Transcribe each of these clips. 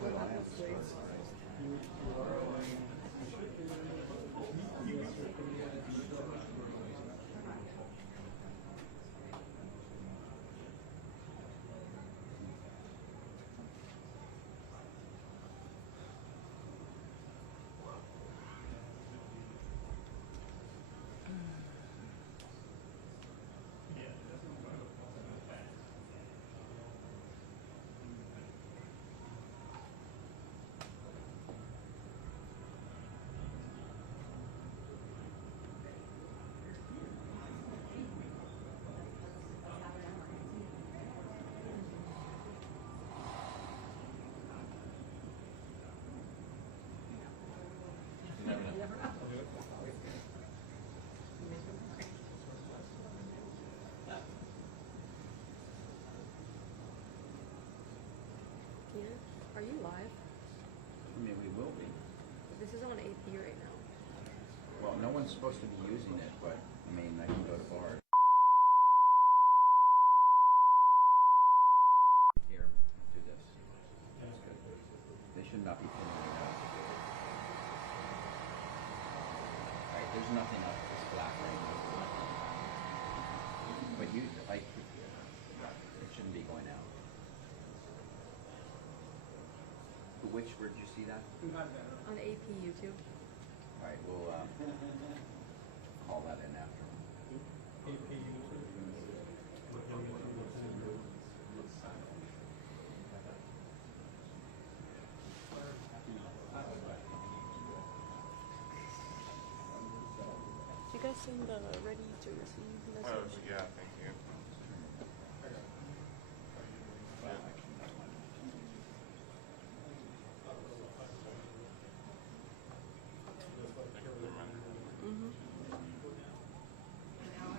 what I am surprised. Peter, are you live? I mean, we will be. This is on AP right now. Well, no one's supposed to be using it, but I mean, I can go to bars. Here, do this. That's good. They should not be filming it out. Alright, there's nothing up. It's black right now. But you, like, it shouldn't be going out. Which, where'd you see that? On AP YouTube. Alright, we'll call that in after. Did you guys send the ready to receive message? Oh, yeah, thank you.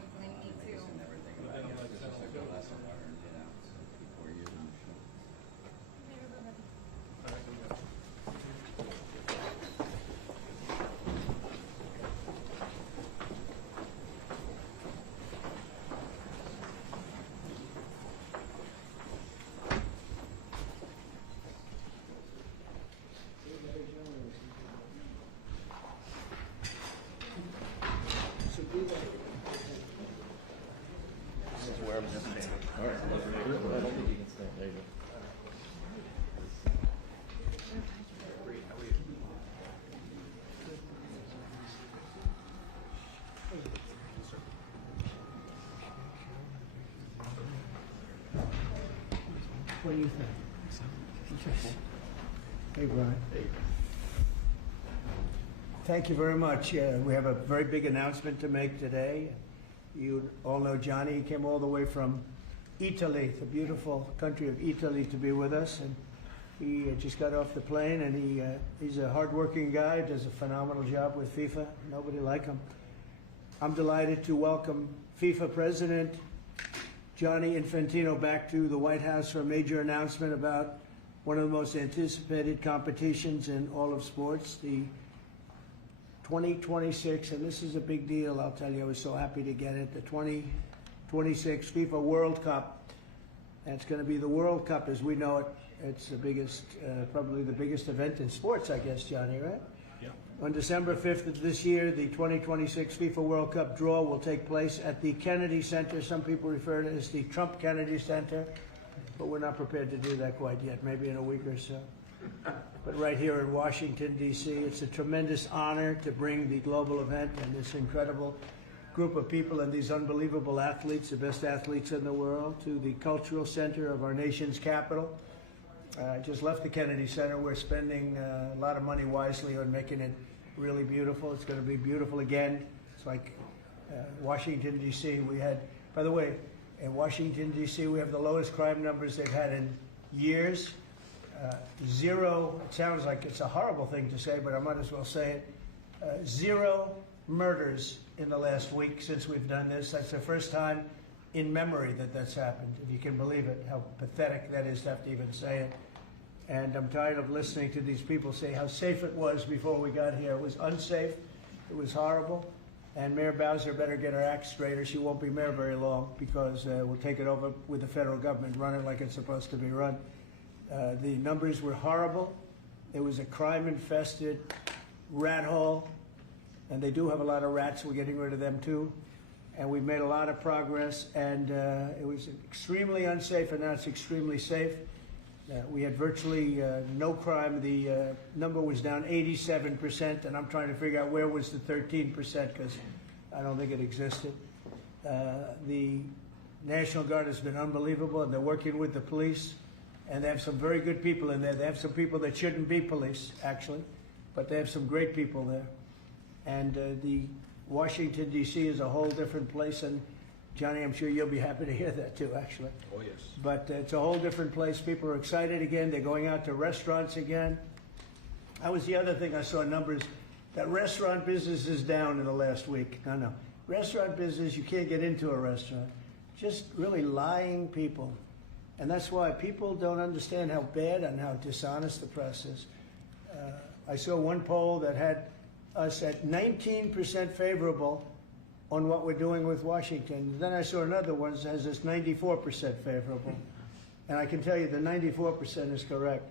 And everything. I guess this is like a lesson learned, you know, before using the machine. This is where I'm just standing. All right. I don't think you can stand. There you go. What do you think? Hey, Brian. Thank you very much. We have a very big announcement to make today. You all know Johnny. He came all the way from Italy, the beautiful country of Italy, to be with us. And he just got off the plane, and he's a hardworking guy, does a phenomenal job with FIFA. Nobody like him. I'm delighted to welcome FIFA President Gianni Infantino back to the White House for a major announcement about one of the most anticipated competitions in all of sports, the 2026, and this is a big deal, I'll tell you, I was so happy to get it, the 2026 FIFA World Cup. And it's going to be the World Cup as we know it. It's the biggest, probably the biggest event in sports, I guess, Johnny, right? Yeah. On December 5th of this year, the 2026 FIFA World Cup draw will take place at the Kennedy Center. Some people refer to it as the Trump Kennedy Center, but we're not prepared to do that quite yet, maybe in a week or so. But right here in Washington, D.C., it's a tremendous honor to bring the global event and this incredible group of people and these unbelievable athletes, the best athletes in the world, to the cultural center of our nation's capital. I just left the Kennedy Center. We're spending a lot of money wisely on making it really beautiful. It's going to be beautiful again. It's like Washington, D.C. We had, by the way, in Washington, D.C., we have the lowest crime numbers they've had in years. Zero, it sounds like it's a horrible thing to say, but I might as well say it. Zero murders in the last week since we've done this. That's the first time in memory that that's happened, if you can believe it, how pathetic that is to have to even say it. And I'm tired of listening to these people say how safe it was before we got here. It was unsafe. It was horrible. And Mayor Bowser better get her act straight or she won't be mayor very long, because we'll take it over with the federal government running like it's supposed to be run. The numbers were horrible. It was a crime-infested rat hole, and they do have a lot of rats. We're getting rid of them too. And we've made a lot of progress, and it was extremely unsafe, and now it's extremely safe. We had virtually no crime. The number was down 87%, and I'm trying to figure out where was the 13%, because I don't think it existed. The National Guard has been unbelievable, and they're working with the police, and they have some very good people in there. They have some people that shouldn't be police, actually, but they have some great people there. And the Washington, D.C. is a whole different place, and Johnny, I'm sure you'll be happy to hear that too, actually. Oh, yes. But it's a whole different place. People are excited again. They're going out to restaurants again. That was the other thing I saw numbers, that restaurant business is down in the last week. No. Restaurant business, you can't get into a restaurant. Just really lying people. And that's why people don't understand how bad and how dishonest the press is. I saw one poll that had us at 19% favorable on what we're doing with Washington. Then I saw another one that has us 94% favorable. And I can tell you the 94% is correct.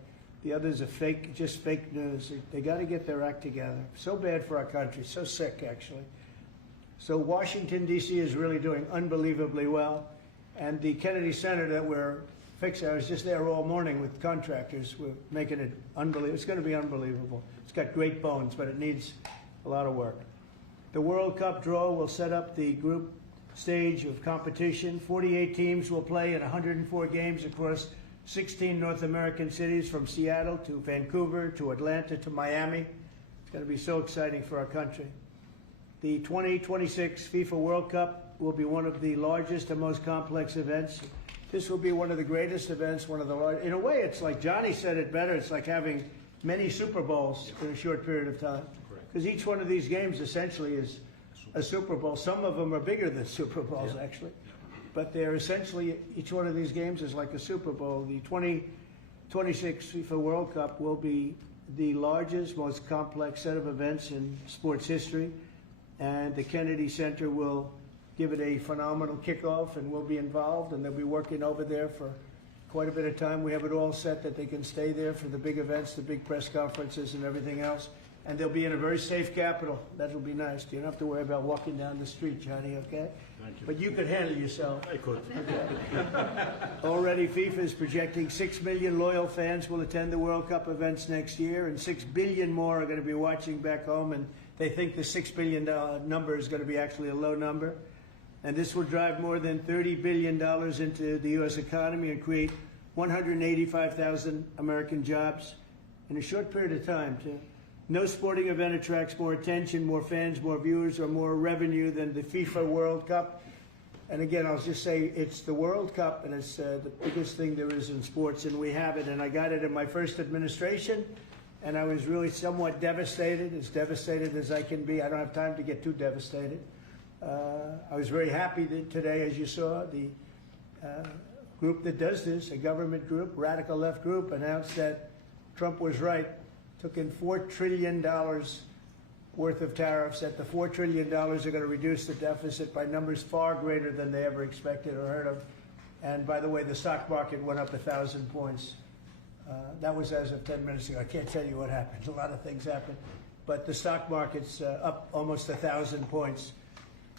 The others are fake, just fake news. They got to get their act together. So bad for our country, so sick actually. So Washington, D.C. is really doing unbelievably well. And the Kennedy Center that we're fixing, I was just there all morning with contractors. We're making it unbelievable. It's going to be unbelievable. It's got great bones, but it needs a lot of work. The World Cup draw will set up the group stage of competition. 48 teams will play in 104 games across 16 North American cities, from Seattle to Vancouver to Atlanta to Miami. It's going to be so exciting for our country. The 2026 FIFA World Cup will be one of the largest and most complex events. This will be one of the greatest events, one of the largest. In a way, it's like Johnny said it better. It's like having many Super Bowls in a short period of time. Because each one of these games essentially is a Super Bowl. Some of them are bigger than Super Bowls, actually. But they're essentially, each one of these games is like a Super Bowl. The 2026 FIFA World Cup will be the largest, most complex set of events in sports history. And the Kennedy Center will give it a phenomenal kickoff, and we'll be involved, and they'll be working over there for quite a bit of time. We have it all set that they can stay there for the big events, the big press conferences and everything else. And they'll be in a very safe capital. That'll be nice. You don't have to worry about walking down the street, Johnny, okay? Thank you. But you could handle yourself. I could. Already FIFA is projecting 6 million loyal fans will attend the World Cup events next year, and 6 billion more are going to be watching back home, and they think the $6 billion number is going to be actually a low number. And this will drive more than $30 billion into the U.S. economy and create 185,000 American jobs in a short period of time, too. No sporting event attracts more attention, more fans, more viewers, or more revenue than the FIFA World Cup. And again, I'll just say it's the World Cup, and it's the biggest thing there is in sports, and we have it. And I got it in my first administration, and I was really somewhat devastated, as devastated as I can be. I don't have time to get too devastated. I was very happy that today, as you saw, the group that does this, a government group, radical left group, announced that Trump was right. Took in $4 trillion worth of tariffs. That the $4 trillion are going to reduce the deficit by numbers far greater than they ever expected or heard of. And by the way, the stock market went up 1,000 points. That was as of 10 minutes ago. I can't tell you what happened. A lot of things happened. But the stock market's up almost 1,000 points.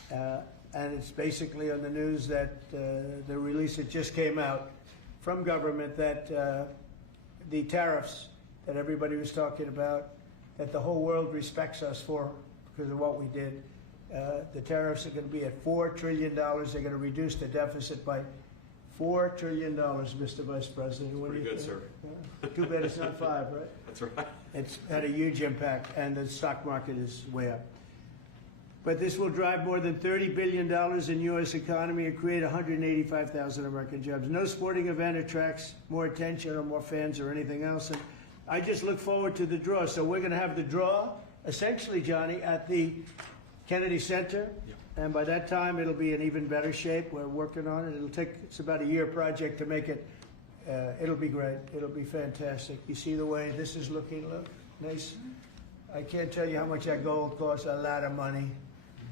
And it's basically on the news that the release that just came out from government that the tariffs that everybody was talking about, that the whole world respects us for because of what we did. The tariffs are going to be at $4 trillion. They're going to reduce the deficit by $4 trillion, Mr. Vice President. Pretty good, sir. Too bad it's not 5, right? That's right. It's had a huge impact, and the stock market is way up. But this will drive more than $30 billion in U.S. economy and create 185,000 American jobs. No sporting event attracts more attention or more fans or anything else. And I just look forward to the draw. So we're going to have the draw, essentially, Johnny, at the Kennedy Center. Yep. And by that time, it'll be in even better shape. We're working on it. It's about a year project to make it. It'll be great. It'll be fantastic. You see the way this is looking? Look, nice. I can't tell you how much that gold costs. A lot of money.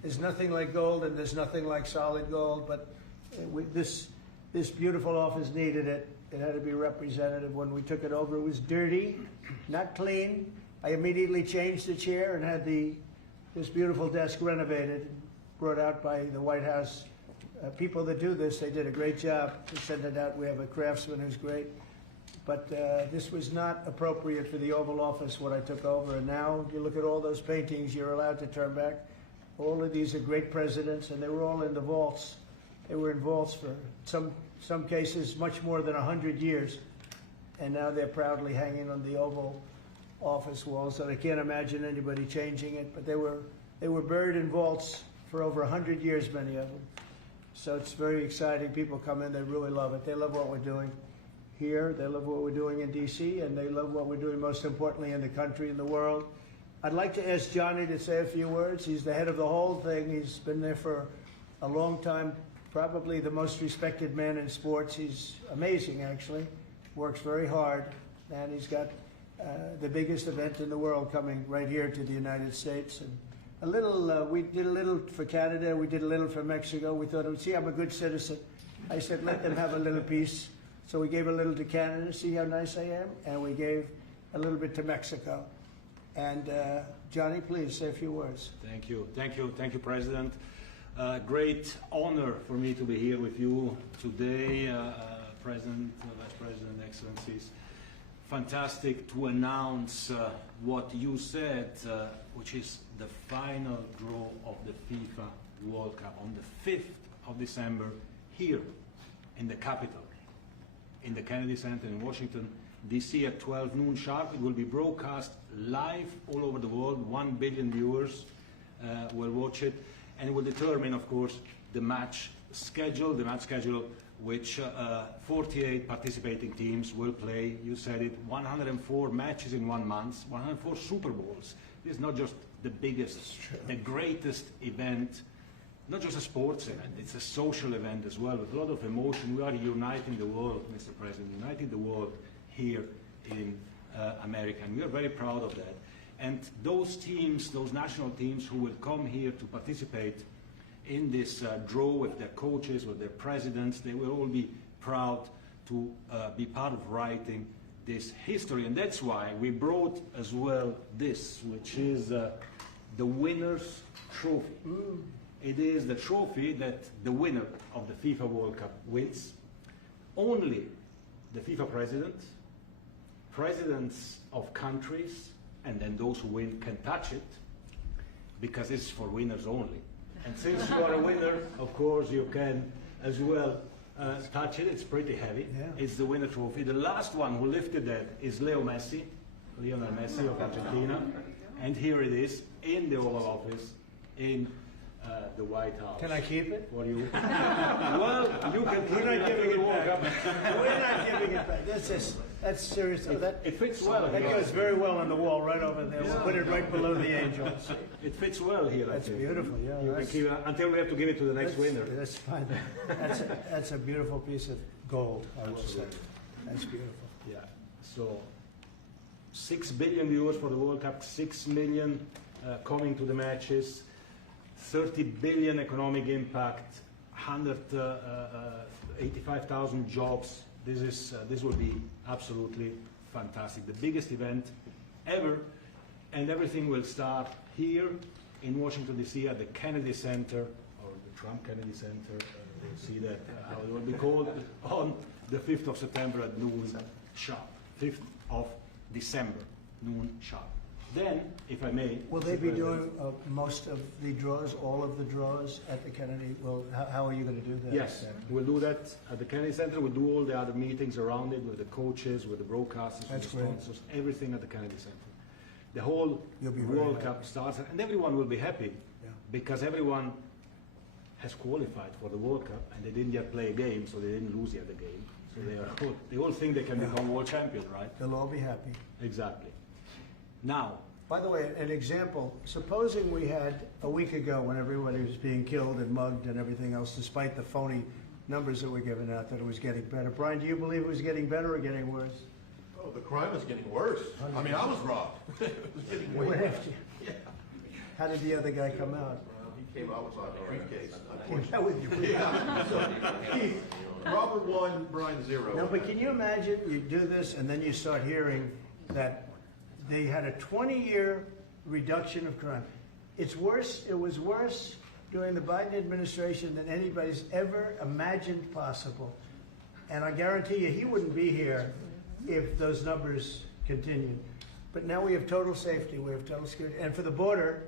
There's nothing like gold, and there's nothing like solid gold. But this beautiful office needed it. It had to be representative. When we took it over, it was dirty, not clean. I immediately changed the chair and had this beautiful desk renovated, brought out by the White House. People that do this, they did a great job to send it out. We have a craftsman who's great. But this was not appropriate for the Oval Office, what I took over. And now you look at all those paintings you're allowed to turn back. All of these are great presidents, and they were all in the vaults. They were in vaults for some cases much more than 100 years. And now they're proudly hanging on the Oval Office walls. And I can't imagine anybody changing it. But they were buried in vaults for over 100 years, many of them. So it's very exciting. People come in, they really love it. They love what we're doing here. They love what we're doing in D.C., and they love what we're doing, most importantly, in the country and the world. I'd like to ask Johnny to say a few words. He's the head of the whole thing. He's been there for a long time, probably the most respected man in sports. He's amazing, actually. Works very hard, and he's got the biggest event in the world coming right here to the United States. And a little, we did a little for Canada, we did a little for Mexico. We thought, see, I'm a good citizen. I said, let them have a little piece. So we gave a little to Canada, see how nice I am? And we gave a little bit to Mexico. And Johnny, please say a few words. Thank you, President. Great honor for me to be here with you today, President, Vice President, Excellencies. Fantastic to announce what you said, which is the final draw of the FIFA World Cup on the 5th of December here in the capital, in the Kennedy Center in Washington, D.C. at 12 noon sharp. It will be broadcast live all over the world. 1 billion viewers will watch it, and it will determine, of course, the match schedule, which 48 participating teams will play. You said it, 104 matches in 1 month, 104 Super Bowls. This is not just the biggest, the greatest event, not just a sports event, it's a social event as well, with a lot of emotion. We are uniting the world, Mr. President, uniting the world here in America, and we are very proud of that. And those teams, those national teams who will come here to participate in this draw with their coaches, with their presidents, they will all be proud to be part of writing this history. And that's why we brought as well this, which is the winner's trophy. It is the trophy that the winner of the FIFA World Cup wins. Only the FIFA president, presidents of countries, and then those who win can touch it, because it's for winners only. And since you are a winner, of course, you can as well touch it. It's pretty heavy. Yeah. It's the winner trophy. The last one who lifted that is Lionel Messi of Argentina. And here it is in the Oval Office in the White House. Can I keep it? What do you? Well, you can keep it. We're not giving it back. We're not giving it back. That's serious. It fits well. That goes very well on the wall right over there. We'll put it right below the angels. It fits well here. That's beautiful. Yeah. You can keep it until we have to give it to the next winner. That's fine. That's a beautiful piece of gold, I will say. That's beautiful. Yeah. So 6 billion viewers for the World Cup, 6 million coming to the matches, 30 billion economic impact, 185,000 jobs. This will be absolutely fantastic. The biggest event ever, and everything will start here in Washington, D.C. at the Kennedy Center, or the Trump Kennedy Center. You'll see that how it will be called on the 5th of September at noon sharp. 5th of December, noon sharp. Then, if I may... Will they be doing most of the draws, all of the draws at the Kennedy? Well, how are you going to do that? Yes, we'll do that at the Kennedy Center. We'll do all the other meetings around it with the coaches, with the broadcasters, with the sponsors, everything at the Kennedy Center. The whole World Cup starts, and everyone will be happy because everyone has qualified for the World Cup, and they didn't yet play a game, so they didn't lose yet the game. So they all think they can become world champion, right? They'll all be happy. Exactly. Now, by the way, an example, supposing we had a week ago when everybody was being killed and mugged and everything else, despite the phony numbers that were given out, that it was getting better. Brian, do you believe it was getting better or getting worse? Oh, the crime was getting worse. I was robbed. It was getting way worse. How did the other guy come out? He came out with a briefcase. That with you. Yeah. So, Keith, Robert 1, Brian 0. No, but can you imagine you do this and then you start hearing that they had a 20-year reduction of crime. It's worse. It was worse during the Biden administration than anybody's ever imagined possible. And I guarantee you he wouldn't be here if those numbers continued. But now we have total safety. We have total security. And for the border,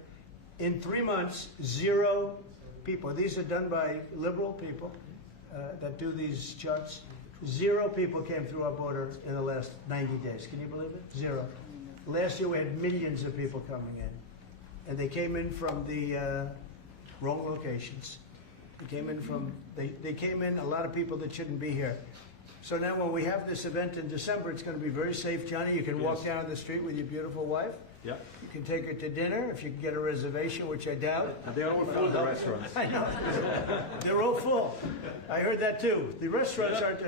in 3 months, 0 people. These are done by liberal people that do these charts. 0 people came through our border in the last 90 days. Can you believe it? 0. Last year we had millions of people coming in. And they came in from the wrong locations. They came in from, they came in, a lot of people that shouldn't be here. So now when we have this event in December, it's going to be very safe. Johnny, you can walk down the street with your beautiful wife. Yeah. You can take her to dinner if you can get a reservation, which I doubt. They are all full, the restaurants. I know. They're all full. I heard that too. The restaurants aren't,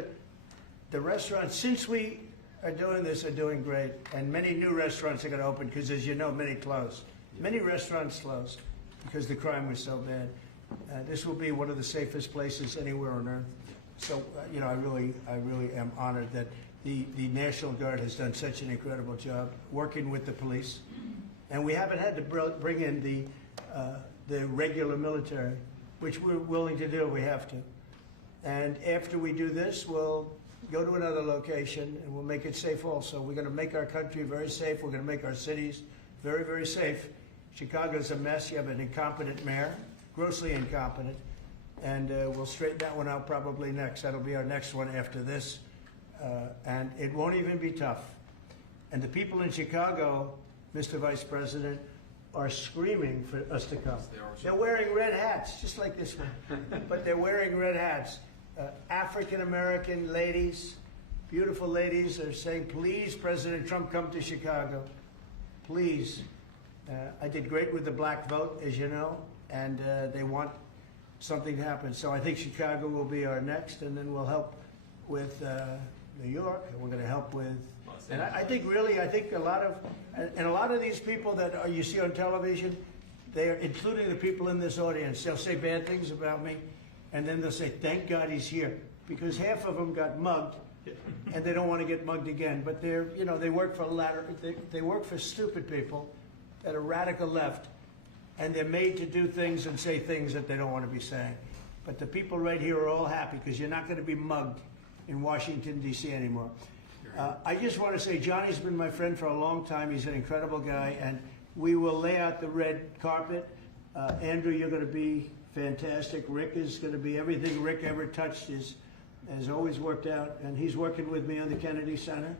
the restaurants, since we are doing this, are doing great. And many new restaurants are going to open because, as you know, many closed. Many restaurants closed because the crime was so bad. This will be one of the safest places anywhere on earth. So, you know, I really am honored that the National Guard has done such an incredible job working with the police. And we haven't had to bring in the regular military, which we're willing to do if we have to. And after we do this, we'll go to another location and we'll make it safe also. We're going to make our country very safe. We're going to make our cities very, very safe. Chicago's a mess. You have an incompetent mayor, grossly incompetent. And we'll straighten that one out probably next. That'll be our next one after this. And it won't even be tough. And the people in Chicago, Mr. Vice President, are screaming for us to come. They're wearing red hats, just like this one. But they're wearing red hats. African-American ladies, beautiful ladies, are saying, please, President Trump, come to Chicago. Please. I did great with the black vote, as you know, and they want something to happen. So I think Chicago will be our next, and then we'll help with New York, and we're going to help with, and I think really, a lot of these people that you see on television, they're, including the people in this audience, they'll say bad things about me, and then they'll say, thank God he's here, because half of them got mugged, and they don't want to get mugged again. But they're, you know, they work for they work for stupid people that are radical left, and they're made to do things and say things that they don't want to be saying. But the people right here are all happy because you're not going to be mugged in Washington, D.C. anymore. I just want to say Johnny's been my friend for a long time. He's an incredible guy, and we will lay out the red carpet. Andrew, you're going to be fantastic. Rick is going to be everything Rick ever touched has always worked out, and he's working with me on the Kennedy Center.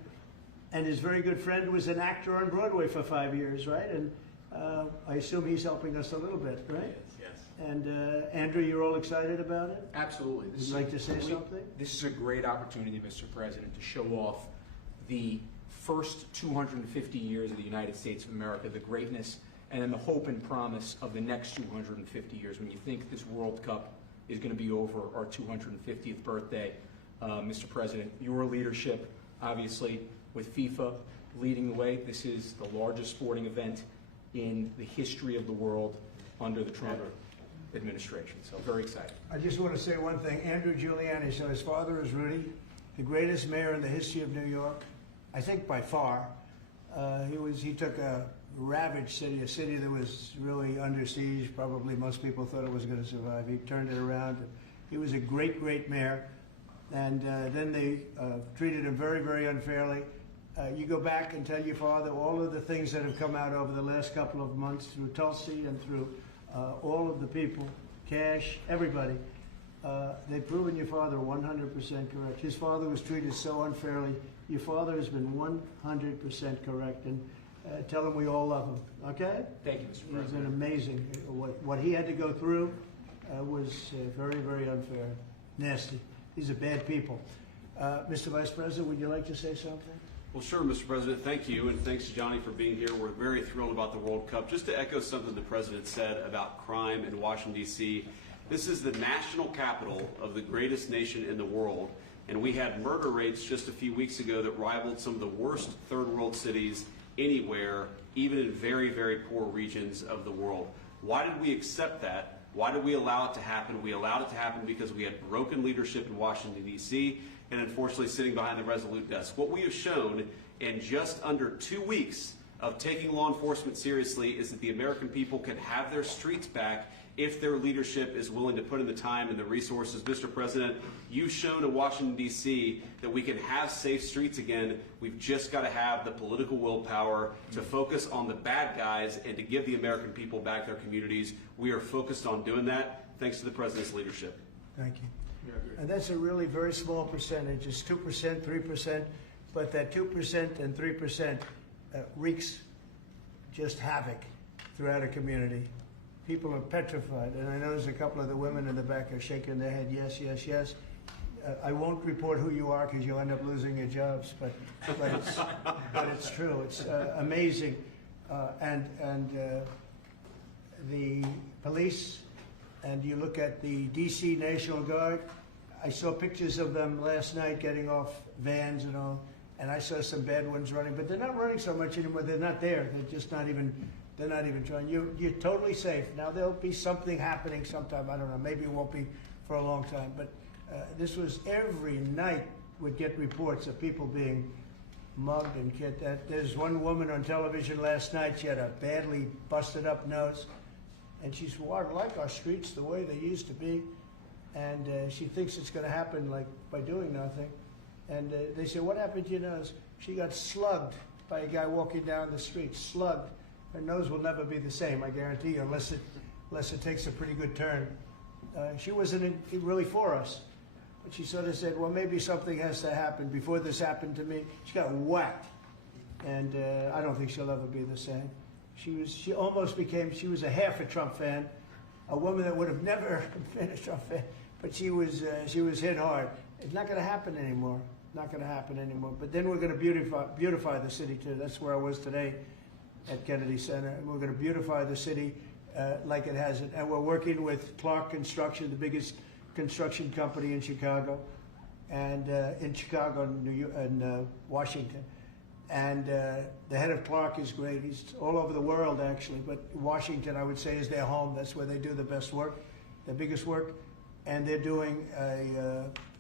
And his very good friend was an actor on Broadway for 5 years, right? And I assume he's helping us a little bit, right? Yes. And Andrew, you're all excited about it? Absolutely. Would you like to say something? This is a great opportunity, Mr. President, to show off the first 250 years of the United States of America, the greatness, and then the hope and promise of the next 250 years. When you think this World Cup is going to be over our 250th birthday, Mr. President, your leadership, obviously, with FIFA leading the way, this is the largest sporting event in the history of the world under the Trump administration. So very excited. I just want to say one thing. Andrew Giuliani, so his father is Rudy, the greatest mayor in the history of New York, I think by far. He took a ravaged city, a city that was really under siege. Probably most people thought it was going to survive. He turned it around. He was a great, great mayor. And then they treated him very, very unfairly. You go back and tell your father all of the things that have come out over the last couple of months through Tulsi and through all of the people, Cash, everybody. They've proven your father 100% correct. His father was treated so unfairly. Your father has been 100% correct. And tell him we all love him, okay? Thank you, Mr. President. He's been amazing. What he had to go through was very, very unfair, nasty. These are bad people. Mr. Vice President, would you like to say something? Well, sure, Mr. President. Thank you, and thanks to Johnny for being here. We're very thrilled about the World Cup. Just to echo something the President said about crime in Washington, D.C., this is the national capital of the greatest nation in the world, and we had murder rates just a few weeks ago that rivaled some of the worst third world cities anywhere, even in very, very poor regions of the world. Why did we accept that? Why did we allow it to happen? We allowed it to happen because we had broken leadership in Washington, D.C., and unfortunately sitting behind the Resolute desk. What we have shown in just under 2 weeks of taking law enforcement seriously is that the American people can have their streets back if their leadership is willing to put in the time and the resources. Mr. President, you've shown in Washington, D.C. that we can have safe streets again. We've just got to have the political willpower to focus on the bad guys and to give the American people back their communities. We are focused on doing that thanks to the President's leadership. Thank you. And that's a really very small percentage. It's 2%, 3%, but that 2% and 3% wreaks just havoc throughout a community. People are petrified, and I know there's a couple of the women in the back are shaking their head, yes, yes, yes. I won't report who you are because you'll end up losing your jobs, but it's true. It's amazing. And the police, and you look at the D.C. National Guard, I saw pictures of them last night getting off vans and all, and I saw some bad ones running, but they're not running so much anymore. They're not there. They're just not even, they're not even trying. You're totally safe. Now, there'll be something happening sometime. I don't know. Maybe it won't be for a long time, but this was every night would get reports of people being mugged and killed. There's one woman on television last night. She had a badly busted up nose, and she said, well, I like our streets the way they used to be. And she thinks it's going to happen like by doing nothing. And they say, what happened to your nose? She got slugged by a guy walking down the street, slugged. Her nose will never be the same, I guarantee you, unless it takes a pretty good turn. She wasn't really for us. But she sort of said, well, maybe something has to happen. Before this happened to me, she got whacked. And I don't think she'll ever be the same. She almost became, she was a half a Trump fan, a woman that would have never been a Trump fan, but she was hit hard. It's not going to happen anymore. Not going to happen anymore. But then we're going to beautify the city too. That's where I was today at Kennedy Center. And we're going to beautify the city like it has it. And we're working with Clark Construction, the biggest construction company in Chicago, and in Chicago and Washington. And the head of Clark is great. He's all over the world, actually. But Washington, I would say, is their home. That's where they do the best work, the biggest work. And they're doing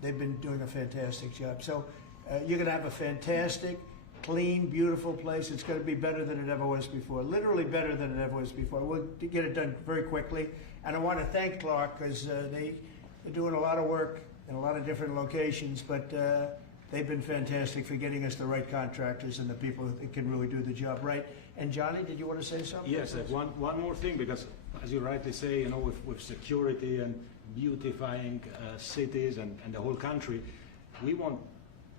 they've been doing a fantastic job. So you're going to have a fantastic, clean, beautiful place. It's going to be better than it ever was before. Literally better than it ever was before. We'll get it done very quickly. And I want to thank Clark because they're doing a lot of work in a lot of different locations. But they've been fantastic for getting us the right contractors and the people that can really do the job right. And Johnny, did you want to say something? Yes, one more thing, because as you rightly say, you know, with security and beautifying cities and the whole country, we want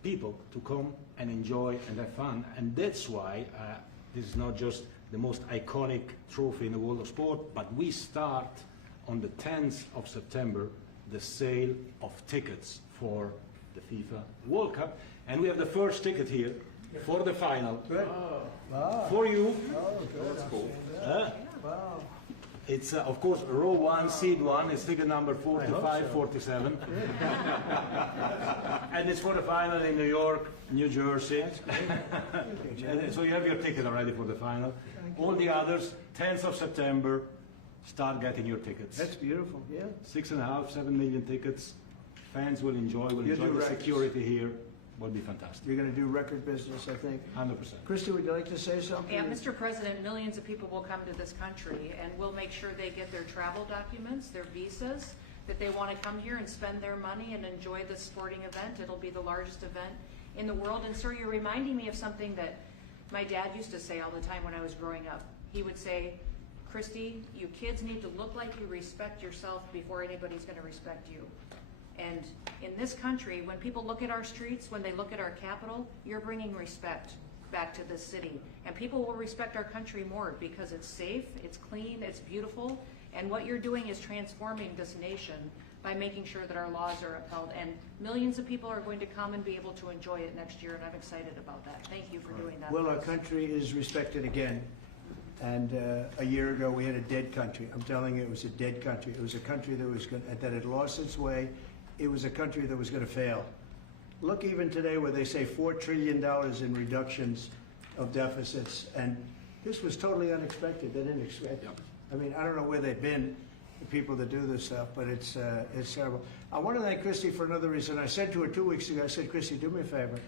people to come and enjoy and have fun. And that's why this is not just the most iconic trophy in the world of sport, but we start on the 10th of September the sale of tickets for the FIFA World Cup. And we have the first ticket here for the final. Good. Wow. For you. Oh, good. That's cool. Wow. It's, of course, row 1, seat 1. It's ticket number 4547. And it's for the final in New York, New Jersey. And so you have your ticket already for the final. All the others, 10th of September, start getting your tickets. That's beautiful, yeah. 6.5, 7 million tickets. Fans will enjoy the security here. Will be fantastic. You're going to do record business, I think. 100%. Christy, would you like to say something? Yeah, Mr. President, millions of people will come to this country, and we'll make sure they get their travel documents, their visas, that they want to come here and spend their money and enjoy this sporting event. It'll be the largest event in the world. And sir, you're reminding me of something that my dad used to say all the time when I was growing up. He would say, Christy, you kids need to look like you respect yourself before anybody's going to respect you. And in this country, when people look at our streets, when they look at our capital, you're bringing respect back to this city. And people will respect our country more because it's safe, it's clean, it's beautiful. And what you're doing is transforming this nation by making sure that our laws are upheld. And millions of people are going to come and be able to enjoy it next year, and I'm excited about that. Thank you for doing that. Well, our country is respected again. And a year ago, we had a dead country. I'm telling you, it was a dead country. It was a country that had lost its way. It was a country that was going to fail. Look, even today, where they say $4 trillion in reductions of deficits, and this was totally unexpected. They didn't expect it. I mean, I don't know where they've been. the people that do this stuff, but it's terrible. I want to thank Christy for another reason. I said to her 2 weeks ago, I said, Christy, do me a favor.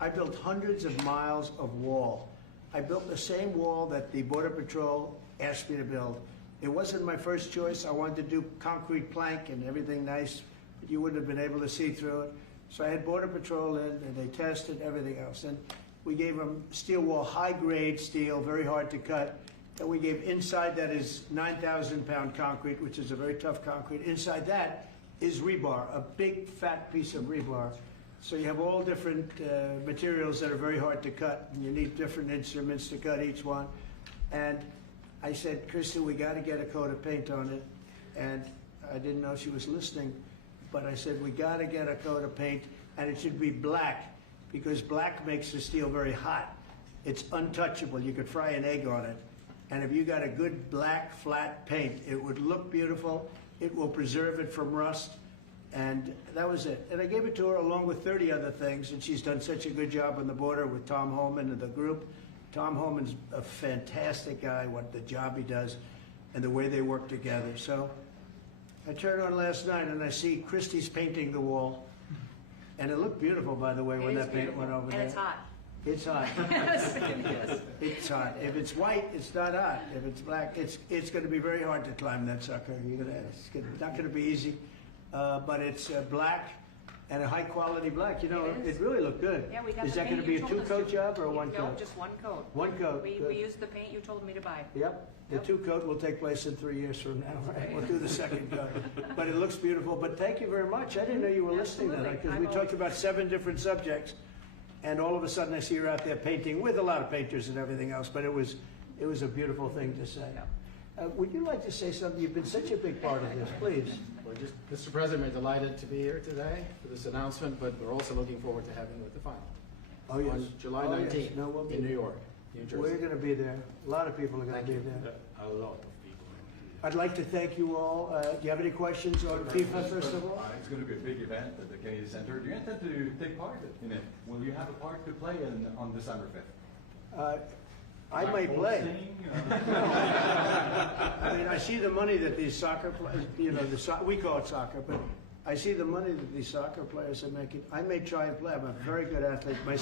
I built hundreds of miles of wall. I built the same wall that the Border Patrol asked me to build. It wasn't my first choice. I wanted to do concrete plank and everything nice, but you wouldn't have been able to see through it. So I had Border Patrol in, and they tested everything else. And we gave them steel wall, high-grade steel, very hard to cut. And we gave inside that is 9,000-pound concrete, which is a very tough concrete. Inside that is rebar, a big, fat piece of rebar. So you have all different materials that are very hard to cut, and you need different instruments to cut each one. And I said, Kristen, we got to get a coat of paint on it. And I didn't know she was listening, but I said, we got to get a coat of paint, and it should be black, because black makes the steel very hot. It's untouchable. You could fry an egg on it. And if you got a good black, flat paint, it would look beautiful. It will preserve it from rust. And that was it. And I gave it to her along with 30 other things, and she's done such a good job on the border with Tom Holman and the group. Tom Holman's a fantastic guy, what the job he does, and the way they work together. So I turned on last night, and I see Christie's painting the wall. And it looked beautiful, by the way, when that paint went over there. And it's hot. It's hot. Yes. It's hot. If it's white, it's not hot. If it's black, it's going to be very hard to climb that sucker. It's not going to be easy. But it's black and a high quality black. You know, it really looked good. Yeah, we got Is the that paint going to be you a told us two-coat to. job or one No, coat? just one coat. One coat. We Good. used the paint you told me to buy. Yep. The Yep. two-coat will take place in 3 years from now. Right? We'll do the second coat. But it looks beautiful. But thank you very much. I didn't know you were listening to that, because we talked about 7 different subjects, and all of a sudden I see you're out there painting with a lot of painters and everything else. But it was a beautiful thing to say. Would you like to say something? You've been such a big part of this. Please. Well, just, Mr. President, we're delighted to be here today for this announcement, but we're also looking forward to having you at the final. Oh, yes. On July Oh, yes. 19th No, we'll be in New there. York, New Jersey. We're going to be there. A lot of people are going to be there. A lot of people. I'd like to thank you all. Do you have any questions on FIFA, first of all? It's going to be a big event at the Kennedy Center. Do you intend to take part in it? Will you have a part to play on December 5th? I might play. I mean, I see the money that these soccer players, you know, we call it soccer, but I see the money that these soccer players are making. I may try and play. I'm a very good athlete. My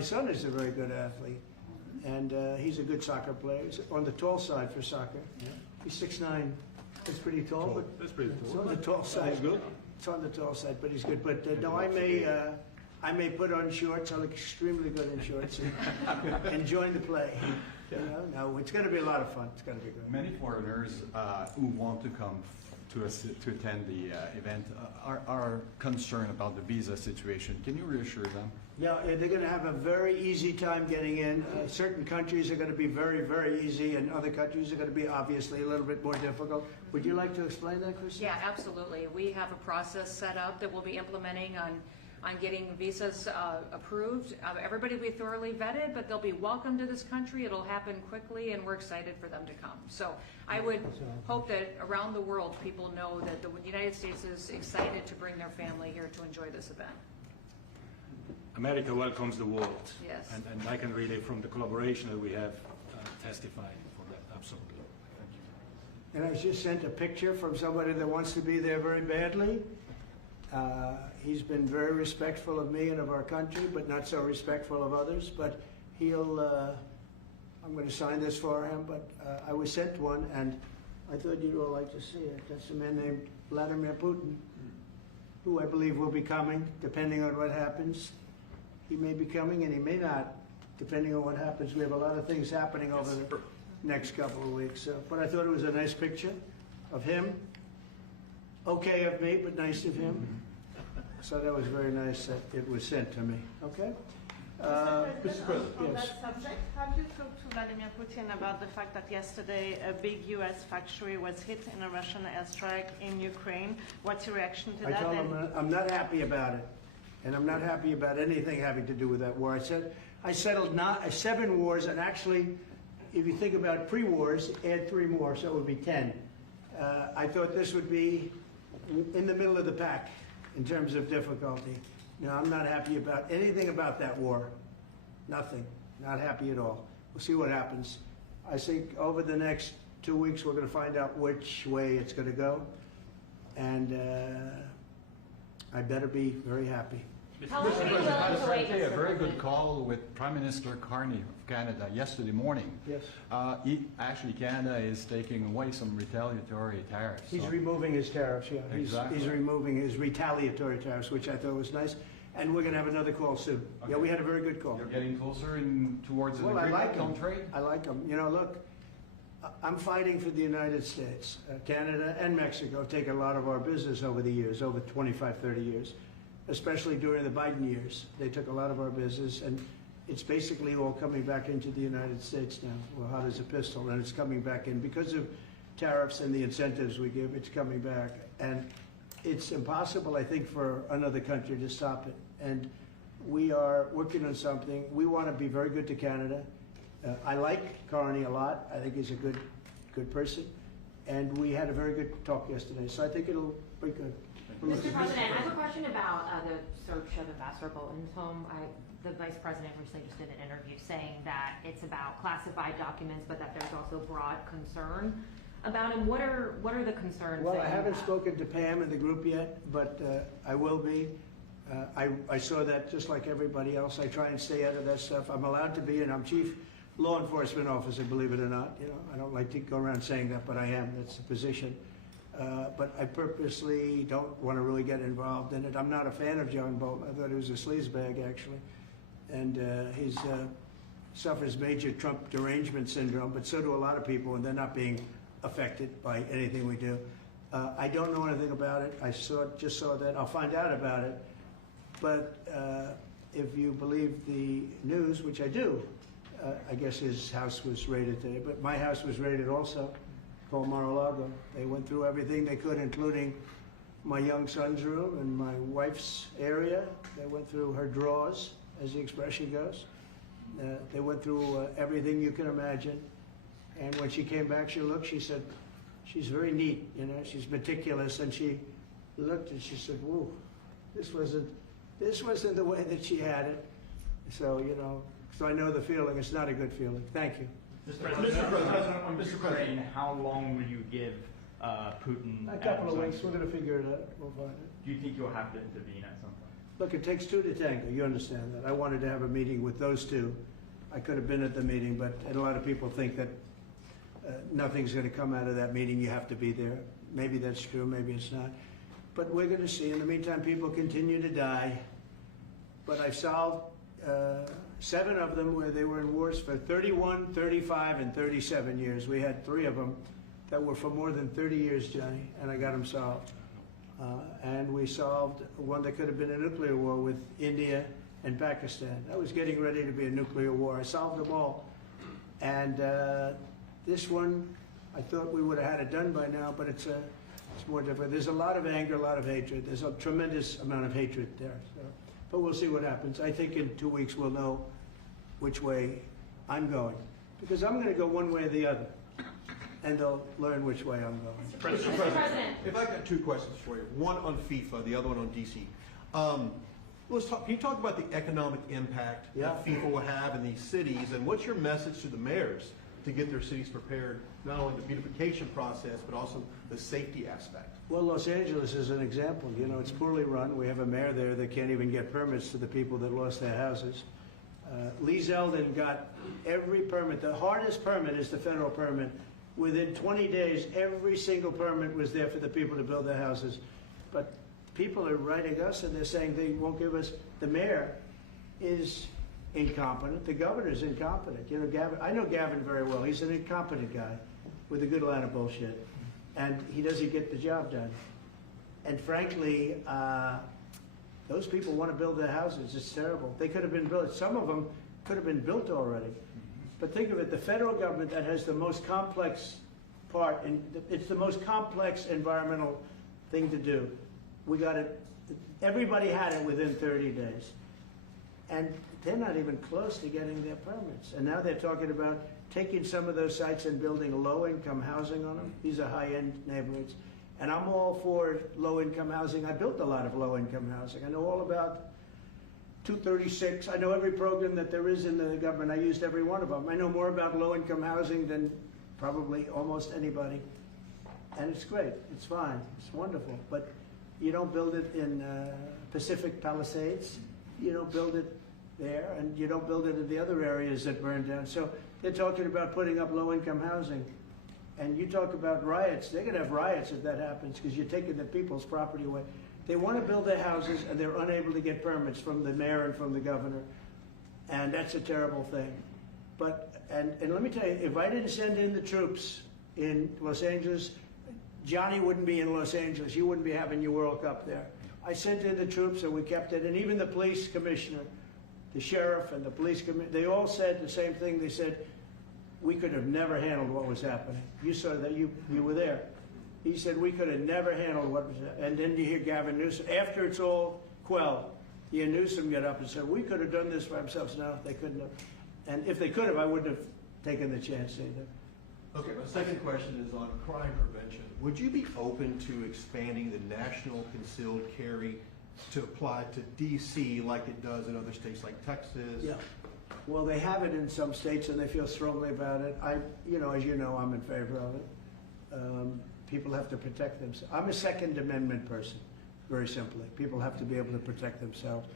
son is a very good athlete, and he's a good soccer player. He's on the tall side for soccer. Yeah. He's 6'9". That's pretty tall, but That's pretty it's cool. on the tall side. That's good. It's on the tall side, but he's good. But no, I may put on shorts. I look extremely good in shorts and join the play. You know, no, it's going to be a lot of fun. It's going to be good. Many foreigners who want to come to attend the event are concerned about the visa situation. Can you reassure them? Yeah, they're going to have a very easy time getting in. Certain countries are going to be very, very easy, and other countries are going to be obviously a little bit more difficult. Would you like to explain that, Christy? Yeah, absolutely. We have a process set up that we'll be implementing on getting visas approved. Everybody will be thoroughly vetted, but they'll be welcome to this country. It'll happen quickly, and we're excited for them to come. So I would hope that around the world people know that the United States is excited to bring their family here to enjoy this event. America welcomes the world. Yes. And I can really, from the collaboration that we have, testify for that. Absolutely. Thank you. And I just sent a picture from somebody that wants to be there very badly. He's been very respectful of me and of our country, but not so respectful of others. But I'm going to sign this for him, but I was sent one, and I thought you'd all like to see it. That's a man named Vladimir Putin, who I believe will be coming, depending on what happens. He may be coming, and he may not, depending on what happens. We have a lot of things happening over the next couple of weeks. But I thought it was a nice picture of him. Okay of me, but nice of him. So that was very nice that it was sent to me. Okay? Mr. President, on yes. that subject, have you talked to Vladimir Putin about the fact that yesterday a big U.S. factory was hit in a Russian airstrike in Ukraine? What's your reaction to I that? told him I'm not happy about it, and I'm not happy about anything having to do with that war. I settled 7 wars, and actually, if you think about pre-wars, add 3 more, so it would be 10. I thought this would be in the middle of the pack in terms of difficulty. No, I'm not happy about anything about that war. Nothing. Not happy at all. We'll see what happens. I think over the next 2 weeks, we're going to find out which way it's going to go. And I better be very happy. Mr. President, I had a very good call with Prime Minister Carney of Canada yesterday morning. Yes. Canada is taking away some retaliatory tariffs. He's So- removing his tariffs, yeah. Exactly. He's removing his retaliatory tariffs, which I thought was nice. And we're going to have another call soon. Okay. Yeah, we had a very good call. You're getting closer towards an Well, I agreement like on them. trade? I like them. You know, look, I'm fighting for the United States. Canada and Mexico have taken a lot of our business over the years, over 25, 30 years, especially during the Biden years. They took a lot of our business, and it's basically all coming back into the United States now. Well, hot as a pistol, and it's coming back in. Because of tariffs and the incentives we give, it's coming back. And it's impossible, I think, for another country to stop it. And we are working on something. We want to be very good to Canada. I like Carney a lot. I think he's a good person. And we had a very good talk yesterday. So I think it'll be good. Mr. President, I have a question about the search of Ambassador Bolton's home. The Vice President recently just did an interview saying that it's about classified documents, but that there's also broad concern about him. What are the concerns? Well, I haven't spoken to Pam in the group yet, but I will be. I saw that just like everybody else. I try and stay out of that stuff. I'm allowed to be, and I'm chief law enforcement officer, believe it or not. You know, I don't like to go around saying that, but I am. That's the position. But I purposely don't want to really get involved in it. I'm not a fan of John Bolton. I thought he was a sleazebag, actually. And he suffers major Trump derangement syndrome, but so do a lot of people, and they're not being affected by anything we do. I don't know anything about it. I just saw that. I'll find out about it. But if you believe the news, which I do, I guess his house was raided today. But my house was raided also, called Mar-a-Lago. They went through everything they could, including my young son's room and my wife's area. They went through her drawers, as the expression goes. They went through everything you can imagine. And when she came back, she said, she's very neat, you know, she's meticulous. And she looked and she said, whoa, this wasn't the way that she had it. So, you know, so I know the feeling. It's not a good feeling. Thank you. Mr. President, how long will you give Putin? A couple of weeks. We're going to figure it out. We'll find it. Do you think you'll have to intervene at some point? Look, it takes two to tango. You understand that. I wanted to have a meeting with those two. I could have been at the meeting, but a lot of people think that nothing's going to come out of that meeting. You have to be there. Maybe that's true. Maybe it's not. But we're going to see. In the meantime, people continue to die. But I've solved 7 of them where they were in wars for 31, 35, and 37 years. We had 3 of them that were for more than 30 years, Johnny, and I got them solved. And we solved one that could have been a nuclear war with India and Pakistan. That was getting ready to be a nuclear war. I solved them all. And this one, I thought we would have had it done by now, but it's more different. There's a lot of anger, a lot of hatred. There's a tremendous amount of hatred there. So. But we'll see what happens. I think in 2 weeks we'll know which way I'm going. Because I'm going to go one way or the other. And they'll learn which way I'm going. Mr. President, if I got 2 questions for you. One on FIFA, the other one on DC. Can you talk about the economic impact that FIFA will have in these cities, and what's your message to the mayors to get their cities prepared, not only the beautification process, but also the safety aspect? Well, Los Angeles is an example. You know, it's poorly run. We have a mayor there that can't even get permits to the people that lost their houses. Lee Zeldin got every permit. The hardest permit is the federal permit. Within 20 days, every single permit was there for the people to build their houses. But people are writing us and they're saying they won't give us. The mayor is incompetent. The governor's incompetent. You know, Gavin. I know Gavin very well. He's an incompetent guy with a good line of bullshit. And he doesn't get the job done. And frankly, those people want to build their houses. It's terrible. They could have been built. Some of them could have been built already. But think of it, the federal government that has the most complex part, and it's the most complex environmental thing to do. We got it, everybody had it within 30 days. And they're not even close to getting their permits. And now they're talking about taking some of those sites and building low-income housing on them. These are high-end neighborhoods. And I'm all for low-income housing. I built a lot of low-income housing. I know all about 236. I know every program that there is in the government. I used every one of them. I know more about low-income housing than probably almost anybody. And it's great, it's fine, it's wonderful. But you don't build it in Pacific Palisades, you don't build it there, and you don't build it in the other areas that burned down. So they're talking about putting up low-income housing. And you talk about riots, they're gonna have riots if that happens, because you're taking the people's property away. They want to build their houses, and they're unable to get permits from the mayor and from the governor. And that's a terrible thing. But, and let me tell you, if I didn't send in the troops in Los Angeles, Johnny wouldn't be in Los Angeles. You wouldn't be having your World Cup there. I sent in the troops, and we kept it. And even the police commissioner, the sheriff and the police commissioner, they all said the same thing. They said, we could have never handled what was happening. You saw that, you were there. He said, we could have never handled what was happening. And then you hear Gavin Newsom, after it's all quelled, you hear Newsom get up and said, we could have done this for ourselves. No, they couldn't have. And if they could have, I wouldn't have taken the chance either. Okay, my second question is on crime prevention. Would you be open to expanding the national concealed carry to apply to D.C. like it does in other states like Texas? Yeah. Well, they have it in some states, and they feel strongly about it. As you know, I'm in favor of it. People have to protect themselves. I'm a Second Amendment person, very simply. People have to be able to protect themselves.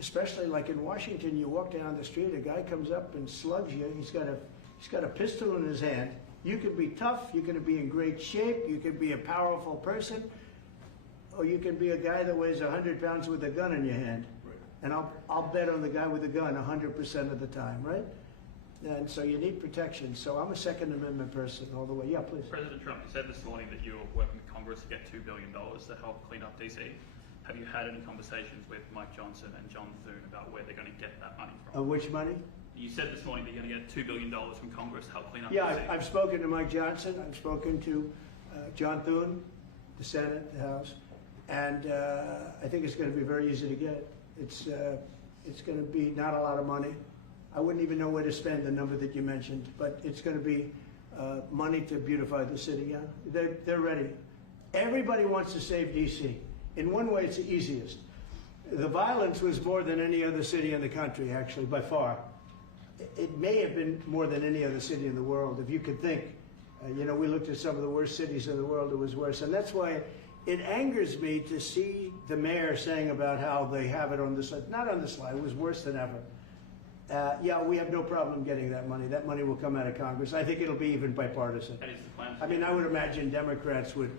Especially like in Washington, you walk down the street, a guy comes up and slugs you. He's got a pistol in his hand. You can be tough, you can be in great shape, you can be a powerful person, or you can be a guy that weighs 100 pounds with a gun in your hand. Right. And I'll bet on the guy with the gun 100% of the time, right? And so you need protection. So I'm a Second Amendment person all the way. Yeah, please. President Trump, you said this morning that you were working with Congress to get $2 billion to help clean up DC. Have you had any conversations with Mike Johnson and John Thune about where they're going to get that money from? Which money? You said this morning that you're going to get $2 billion from Congress to help clean up DC. Yeah, I've spoken to Mike Johnson. I've spoken to John Thune, the Senate, the House, and I think it's going to be very easy to get. It's going to be not a lot of money. I wouldn't even know where to spend the number that you mentioned, but it's going to be money to beautify the city. Yeah, they're ready. Everybody wants to save DC. In one way, it's the easiest. The violence was more than any other city in the country, actually, by far. It may have been more than any other city in the world, if you could think. We looked at some of the worst cities in the world, it was worse. And that's why it angers me to see the mayor saying about how they have it on the slide. Not on the slide, it was worse than ever. Yeah, we have no problem getting that money. That money will come out of Congress. I think it'll be even bipartisan. That is the plan. I mean, I would imagine Democrats would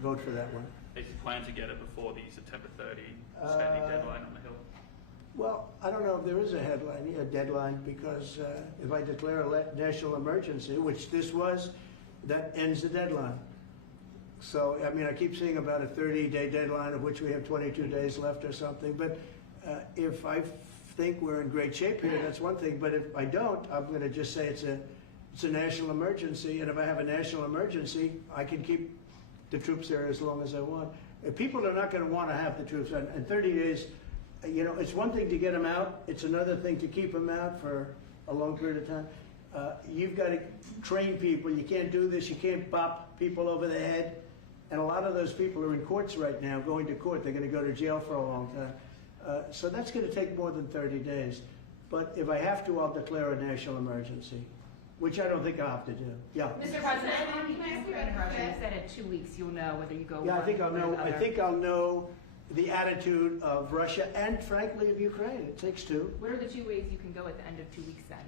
vote for that one. Is the plan to get it before the September 30 spending deadline on the Hill? Well, I don't know if there is a deadline, because if I declare a national emergency, which this was, that ends the deadline. So, I mean, I keep seeing about a 30-day deadline, of which we have 22 days left or something. But if I think we're in great shape here, that's one thing. But if I don't, I'm going to just say it's a national emergency. And if I have a national emergency, I can keep the troops there as long as I want. If people are not going to want to have the troops in 30 days, it's one thing to get them out. It's another thing to keep them out for a long period of time. You've got to train people. You can't do this. You can't bop people over the head. And a lot of those people are in courts right now, going to court. They're going to go to jail for a long time. So that's going to take more than 30 days. But if I have to, I'll declare a national emergency, which I don't think I'll have to do. Yeah. Mr. President, can I ask you about Russia? You said in 2 weeks you'll know whether you go. Yeah, I think I'll know. I think I'll know the attitude of Russia and, frankly, of Ukraine. It takes two. What are the 2 ways you can go at the end of 2 weeks then?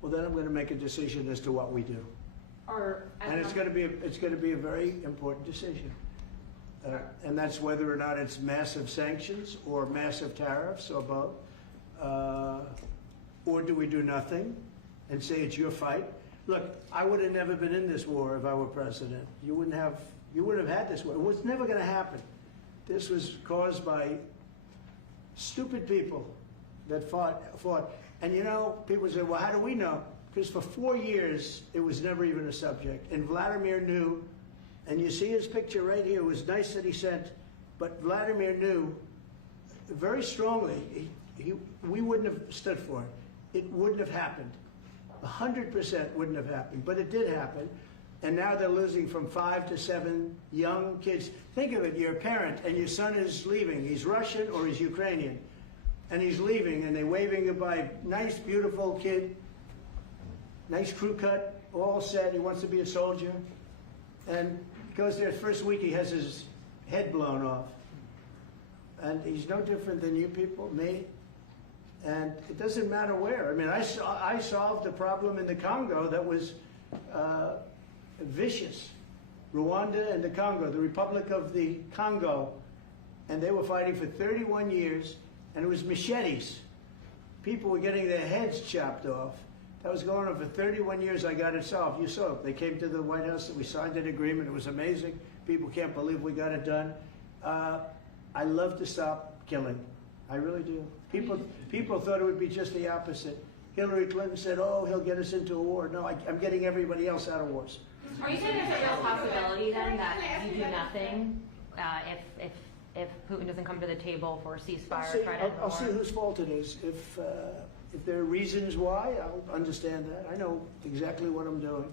Well, then I'm going to make a decision as to what we do. And it's going to be a very important decision. And that's whether or not it's massive sanctions or massive tariffs or both. Or do we do nothing and say it's your fight? Look, I would have never been in this war if I were president. You wouldn't have had this war. It was never going to happen. This was caused by stupid people that fought. And people say, well, how do we know? Because for 4 years, it was never even a subject. And Vladimir knew, and you see his picture right here. It was nice that he sent, but Vladimir knew very strongly we wouldn't have stood for it. It wouldn't have happened. 100% wouldn't have happened, but it did happen. And now they're losing from 5 to 7 young kids. Think of it, you're a parent and your son is leaving. He's Russian or he's Ukrainian. And he's leaving and they're waving goodbye. Nice, beautiful kid. nice crew cut, all set. He wants to be a soldier. And goes there, first week he has his head blown off. And he's no different than you people, me. And it doesn't matter where. I mean, I solved a problem in the Congo that was vicious. Rwanda and the Congo, the Republic of the Congo. And they were fighting for 31 years, and it was machetes. People were getting their heads chopped off. That was going on for 31 years. I got it solved. You saw it. They came to the White House and we signed an agreement. It was amazing. People can't believe we got it done. I love to stop killing. I really do. People thought it would be just the opposite. Hillary Clinton said, oh, he'll get us into a war. No, I'm getting everybody else out of wars. Are you saying there's a real possibility then that you do nothing if Putin doesn't come to the table for a ceasefire? I'll see whose fault it is. If there are reasons why, I'll understand that. I know exactly what I'm doing.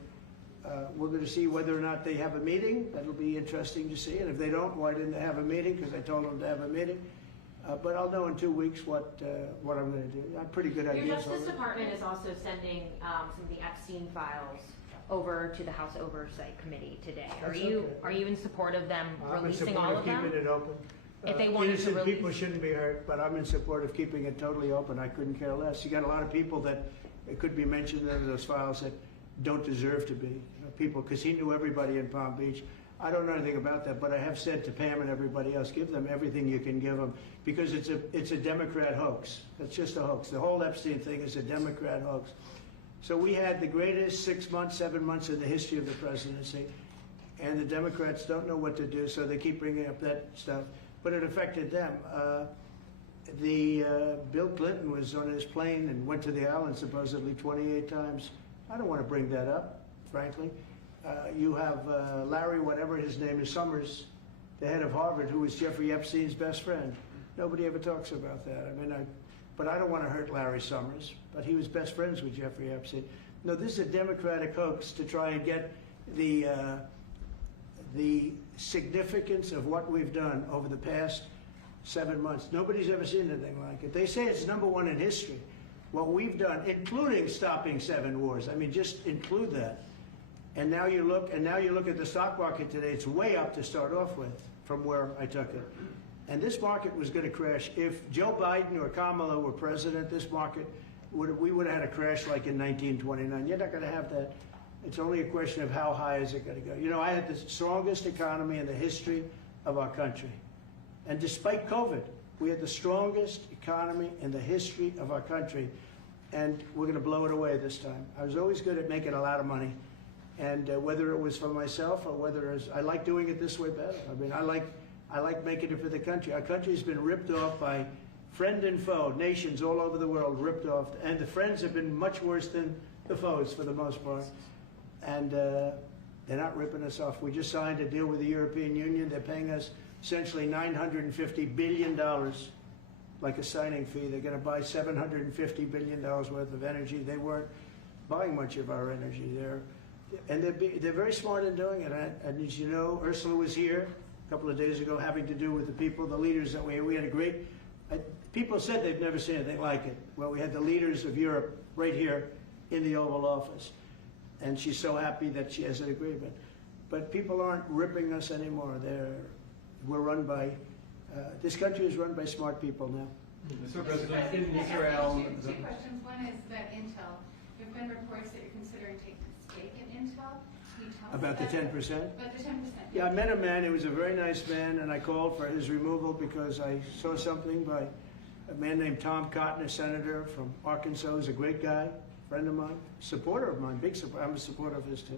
We're going to see whether or not they have a meeting. That'll be interesting to see. And if they don't, why didn't they have a meeting? Because I told them to have a meeting. But I'll know in 2 weeks what I'm going to do. I have pretty good ideas. Your Justice Department is also sending some of the Epstein files over to the House Oversight Committee today. Are you in support of them releasing all of them? I'm in support of keeping it open. If they wanted to innocent release... people shouldn't be hurt, but I'm in support of keeping it totally open. I couldn't care less. You got a lot of people that it could be mentioned in those files that don't deserve to be. You know, people, because he knew everybody in Palm Beach. I don't know anything about that, but I have said to Pam and everybody else, give them everything you can give them, because it's a Democrat hoax. It's just a hoax. The whole Epstein thing is a Democrat hoax. So we had the greatest 6 months, 7 months in the history of the presidency, and the Democrats don't know what to do, so they keep bringing up that stuff. But it affected them. Bill Clinton was on his plane and went to the island supposedly 28 times. I don't want to bring that up, frankly. You have Larry, whatever his name is, Summers, the head of Harvard, who was Jeffrey Epstein's best friend. Nobody ever talks about that. I mean, but I don't want to hurt Larry Summers, but he was best friends with Jeffrey Epstein. No, this is a Democratic hoax to try and get the significance of what we've done over the past 7 months. Nobody's ever seen anything like it. They say it's #1 in history. What we've done, including stopping 7 wars. I mean, just include that. And now you look at the stock market today. It's way up to start off with from where I took it. And this market was going to crash. If Joe Biden or Kamala were president, this market we would have had a crash like in 1929. You're not going to have that. It's only a question of how high is it going to go. You know, I had the strongest economy in the history of our country. And despite COVID, we had the strongest economy in the history of our country. And we're going to blow it away this time. I was always good at making a lot of money. And whether it was for myself or whether it was, I like doing it this way better. I mean, I like making it for the country. Our country's been ripped off by friend and foe, nations all over the world ripped off. And the friends have been much worse than the foes for the most part. And they're not ripping us off. We just signed a deal with the European Union. They're paying us essentially $950 billion, like a signing fee. They're going to buy $750 billion worth of energy. They weren't buying much of our energy. They're very smart in doing it. And as you know, Ursula was here a couple of days ago having to do with the people, the leaders that we had a great, people said they've never seen anything like it. Well, we had the leaders of Europe right here in the Oval Office. And she's so happy that she has an agreement. But people aren't ripping us anymore. We're run by, this country is run by smart people now. Mr. President, in Israel... Two questions. One is about Intel. There have been reports that you're considering taking a stake in Intel. Can you tell us About the 10%? About the 10%. Yeah, I met a man. He was a very nice man, and I called for his removal because I saw something by a man named Tom Cotton, a senator from Arkansas. He's a great guy. Friend of mine, supporter of mine, big supporter. I'm a supporter of his too.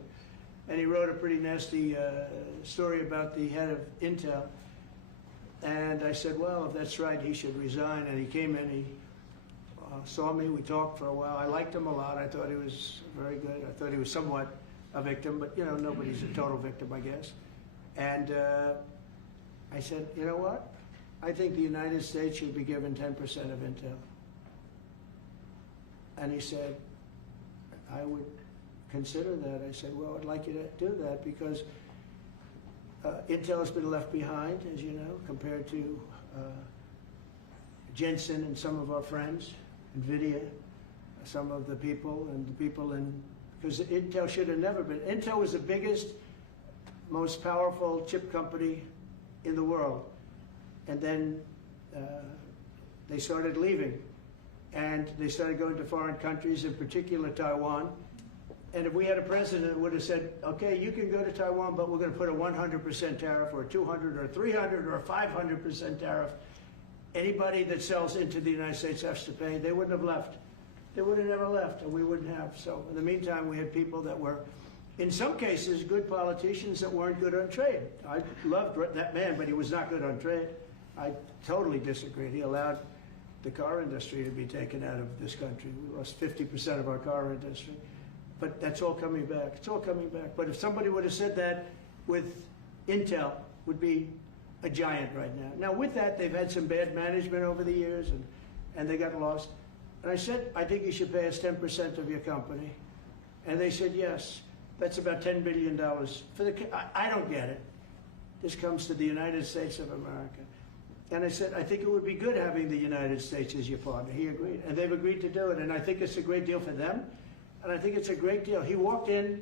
And he wrote a pretty nasty story about the head of Intel. And I said, well, if that's right, he should resign. And he came in, he saw me, we talked for a while. I liked him a lot. I thought he was very good. I thought he was somewhat a victim, but you know, nobody's a total victim, I guess. And I said, you know what? I think the United States should be given 10% of Intel. And he said, I would consider that. I said, well, I'd like you to do that because Intel has been left behind, as you know, compared to Jensen and some of our friends, NVIDIA, some of the people, and the people in because Intel should have never been. Intel was the biggest, most powerful chip company in the world. And then they started leaving. And they started going to foreign countries, in particular Taiwan. And if we had a president that would have said, okay, you can go to Taiwan, but we're going to put a 100% tariff or a 200 or 300 or a 500% tariff, anybody that sells into the United States has to pay. They wouldn't have left. They would have never left, and we wouldn't have. So in the meantime, we had people that were, in some cases, good politicians that weren't good on trade. I loved that man, but he was not good on trade. I totally disagreed. He allowed the car industry to be taken out of this country. We lost 50% of our car industry. But that's all coming back. It's all coming back. But if somebody would have said that with Intel, would be a giant right now. Now with that, they've had some bad management over the years, and they got lost. And I said, I think you should pay us 10% of your company. And they said, yes. That's about $10 billion. I don't get it. This comes to the United States of America. And I said, I think it would be good having the United States as your partner. He agreed. And they've agreed to do it. And I think it's a great deal for them. And I think it's a great deal. He walked in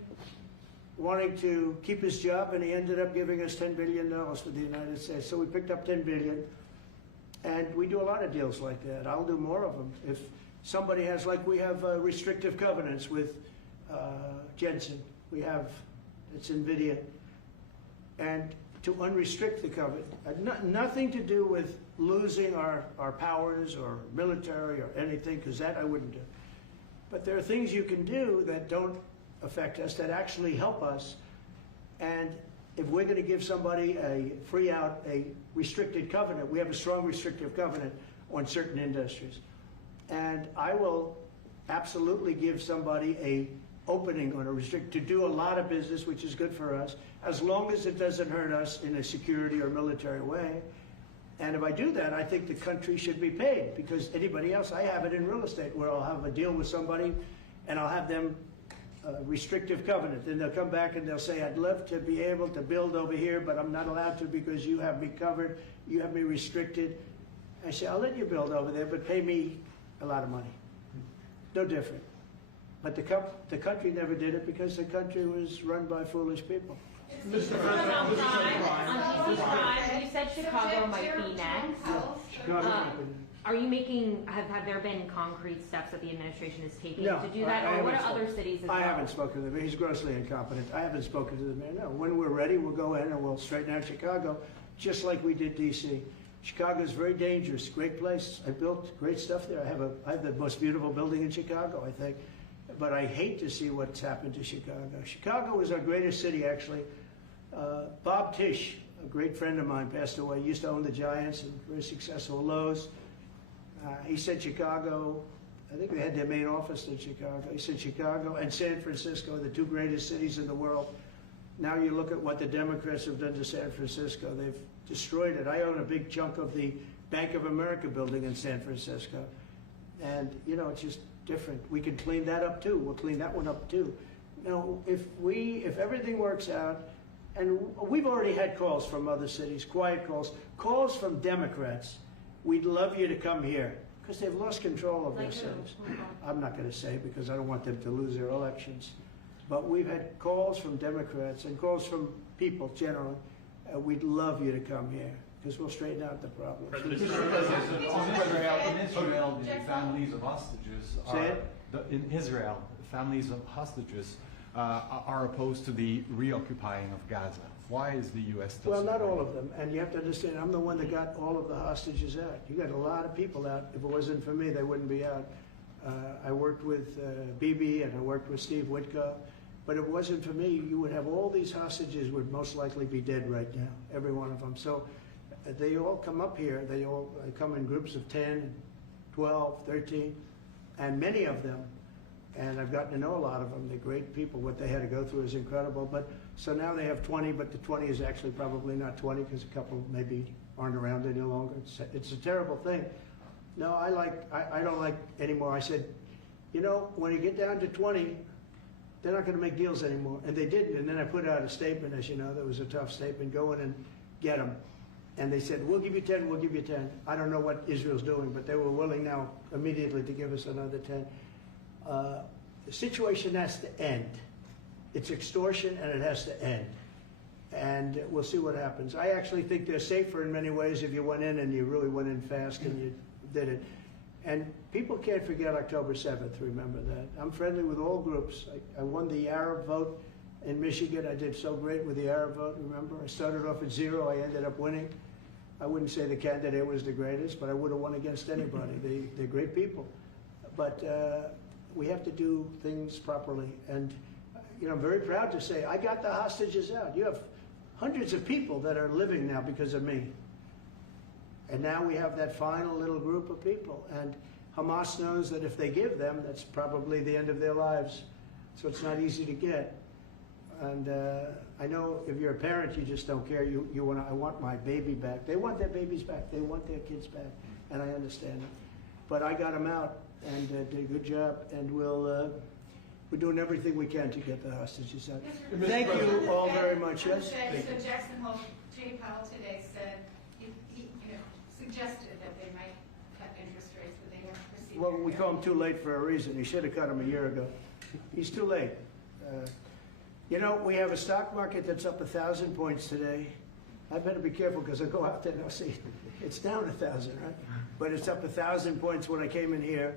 wanting to keep his job, and he ended up giving us $10 billion for the United States. So we picked up $10 billion. And we do a lot of deals like that. I'll do more of them. If somebody has, like we have restrictive covenants with Jensen. We have, it's NVIDIA. And to unrestrict the covenant, nothing to do with losing our powers or military or anything, because that I wouldn't do. But there are things you can do that don't affect us, that actually help us. And if we're going to give somebody a free out, a restricted covenant, we have a strong restrictive covenant on certain industries. And I will absolutely give somebody a opening on a restrict to do a lot of business, which is good for us, as long as it doesn't hurt us in a security or military way. And if I do that, I think the country should be paid, because anybody else, I have it in real estate where I'll have a deal with somebody and I'll have them restrictive covenant. Then they'll come back and they'll say, I'd love to be able to build over here, but I'm not allowed to because you have me covered, you have me restricted. I say, I'll let you build over there, but pay me a lot of money. No different. But the country never did it because the country was run by foolish people. You said Chicago might be next. Are you making, have there been concrete steps that the administration is taking to do that? Or what are other cities as well? I haven't spoken to the mayor. He's grossly incompetent. I haven't spoken to the mayor. No. When we're ready, we'll go in and we'll straighten out Chicago, just like we did D.C. Chicago is very dangerous, great place. I built great stuff there. I have the most beautiful building in Chicago, I think. But I hate to see what's happened to Chicago. Chicago was our greatest city, actually. Bob Tisch, a great friend of mine, passed away. He used to own the Giants and very successful Lowe's. He said Chicago, I think they had their main office in Chicago. He said Chicago and San Francisco are the two greatest cities in the world. Now you look at what the Democrats have done to San Francisco. They've destroyed it. I own a big chunk of the Bank of America building in San Francisco. And, you know, it's just different. We can clean that up too. We'll clean that one up too. You know, if everything works out, and we've already had calls from other cities, quiet calls from Democrats. We'd love you to come here, because they've lost control of their cities. I'm not going to say because I don't want them to lose their elections. But we've had calls from Democrats and calls from people generally. We'd love you to come here, because we'll straighten out the problem. In Israel, the families of hostages are opposed to the reoccupying of Gaza. Why is the U.S. still Well, not all of them. And you have to understand, I'm the one that got all of the hostages out. You got a lot of people out. If it wasn't for me, they wouldn't be out. I worked with Bibi and I worked with Steve Witkoff. But if it wasn't for me, you would have all these hostages would most likely be dead right now, every one of them. So they all come up here. They all come in groups of 10, 12, 13, and many of them, and I've gotten to know a lot of them. They're great people. What they had to go through is incredible. But so now they have 20, but the 20 is actually probably not 20 because a couple maybe aren't around any longer. It's a terrible thing. No, I don't like anymore. I said, you know, when you get down to 20, they're not going to make deals anymore. And they didn't. And then I put out a statement, as you know, that was a tough statement, go in and get them. And they said, we'll give you 10, we'll give you 10. I don't know what Israel's doing, but they were willing now immediately to give us another 10. the situation has to end. It's extortion and it has to end. And we'll see what happens. I actually think they're safer in many ways if you went in and you really went in fast and you did it. And people can't forget October 7th, remember that. I'm friendly with all groups. I won the Arab vote in Michigan. I did so great with the Arab vote, remember? I started off at 0, I ended up winning. I wouldn't say the candidate was the greatest, but I would have won against anybody. They're great people. But we have to do things properly. And you know, I'm very proud to say I got the hostages out. You have hundreds of people that are living now because of me. And now we have that final little group of people. And Hamas knows that if they give them, that's probably the end of their lives. So it's not easy to get. And I know if you're a parent, you just don't care. You want, I want my baby back. They want their babies back. They want their kids back. And I understand it. But I got them out and did a good job. And we're doing everything we can to get the hostages out. Thank you all very much. Yes? So Jackson Hole, Jay Powell today said, suggested that they might cut interest rates, but they haven't proceeded. Well, we call him too late for a reason. He should have cut him a year ago. He's too late. You know, we have a stock market that's up 1,000 points today. I better be careful because I go out there and I'll see it's down 1,000, right? But it's up 1,000 points when I came in here.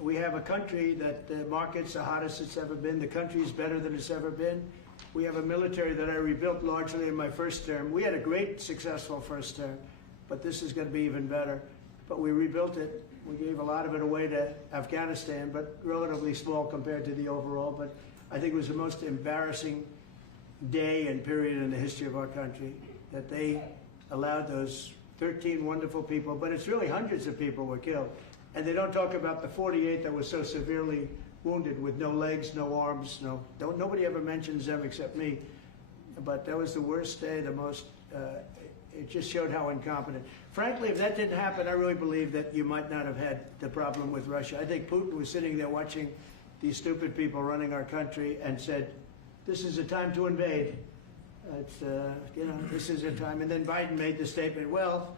We have a country that the market's the hottest it's ever been. The country's better than it's ever been. We have a military that I rebuilt largely in my first term. We had a great, successful first term, but this is going to be even better. But we rebuilt it. We gave a lot of it away to Afghanistan, but relatively small compared to the overall. But I think it was the most embarrassing day and period in the history of our country that they allowed those 13 wonderful people, but it's really hundreds of people were killed. And they don't talk about the 48 that were so severely wounded with no legs, no arms, nobody ever mentions them except me. But that was the worst day, the most, it just showed how incompetent. Frankly, if that didn't happen, I really believe that you might not have had the problem with Russia. I think Putin was sitting there watching these stupid people running our country and said, this is a time to invade. It's, this is a time. And then Biden made the statement, well,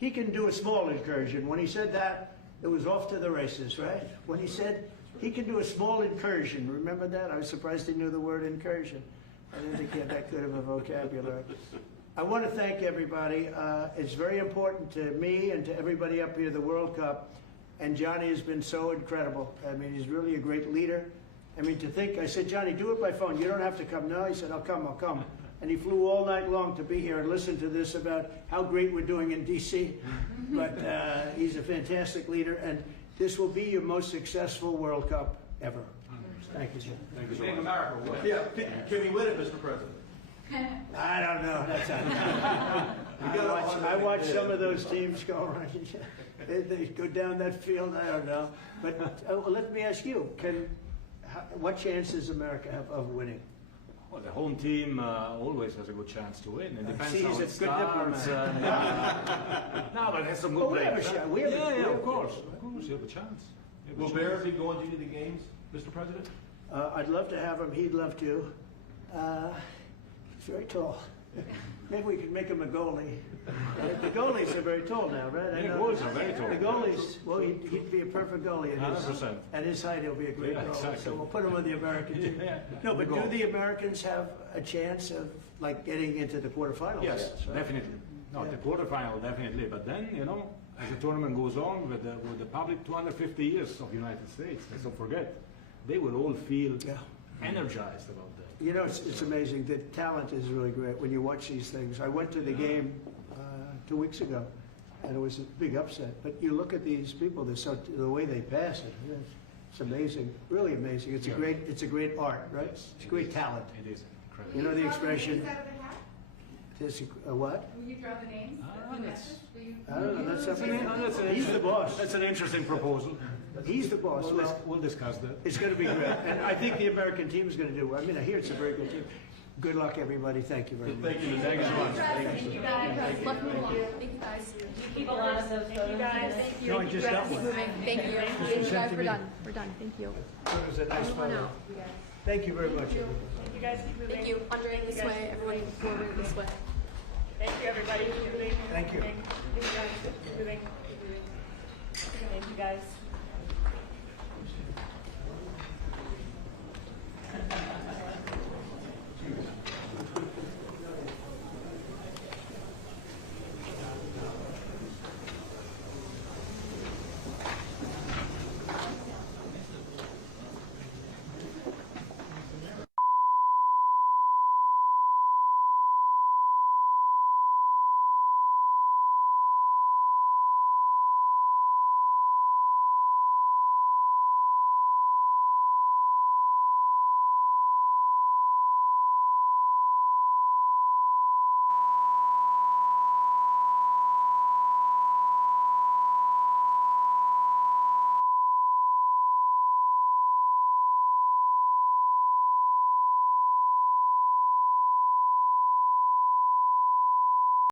he can do a small incursion. When he said that, it was off to the races, right? When he said he can do a small incursion, remember that? I was surprised he knew the word incursion. I didn't think he had that good of a vocabulary. I want to thank everybody. It's very important to me and to everybody up here, the World Cup. And Johnny has been so incredible. I mean, he's really a great leader. I mean, to think, I said, Johnny, do it by phone. You don't have to come. No, he said, I'll come. And he flew all night long to be here and listen to this about how great we're doing in D.C. But he's a fantastic leader, and this will be your most successful World Cup ever. Thank you, Jim. Thank you so much. America will win. Yeah, can he win it, Mr. President? I don't know. I watch some of those teams go around. They go down that field. I don't know. But let me ask you: what chance does America have of winning? Well, the home team always has a good chance to win. It depends See, how he's it a good starts. diplomat. No, but there's some good players. We have a shot. We have of course, you have a chance. Will Bears be going to any of the games, Mr. President? I'd love to have him. He'd love to. He's very tall. Maybe we could make him a goalie. The goalies are very tall now, right? The goalies are very tall. The goalies, well, he'd be a perfect goalie. 100%. At his height, he'll be a great goalie. Exactly. So we'll put him on the American team. No, but do the Americans have a chance of, like, getting into the quarterfinals? Yes, right? definitely. No, the quarterfinal, definitely. But then, as the tournament goes on with the public 250 years of the United States, let's not forget, they will all feel energized about that. You know, it's amazing. The talent is really great when you watch these things. I went to the game 2 weeks ago, and it was a big upset. But you look at these people, the way they pass it, it's amazing, really amazing. It's a great art, right? It's a great talent. It is incredible. You know the expression. Will you draw the names out of the hat? What? Will you draw the names? I don't know. That's something. He's the boss. That's an interesting proposal. He's the boss. We'll discuss that. It's going to be great. And I think the American team is going to do well. I mean, I hear it's a very good team. Good luck, everybody. Thank you very much. Thank you. Thank you guys. Luck me along. Thank you guys. Keep a lot of those photos. Thank you. No, I just got one. Thank you. Thank you guys. We're done. We're done. Thank you. It was a nice photo. Thank you very much. Thank you guys. Keep moving. Thank you. Andre, this way. Everyone forward this way. Thank you, everybody. Keep moving. Thank you. Thank you guys. Keep moving. Thank you guys.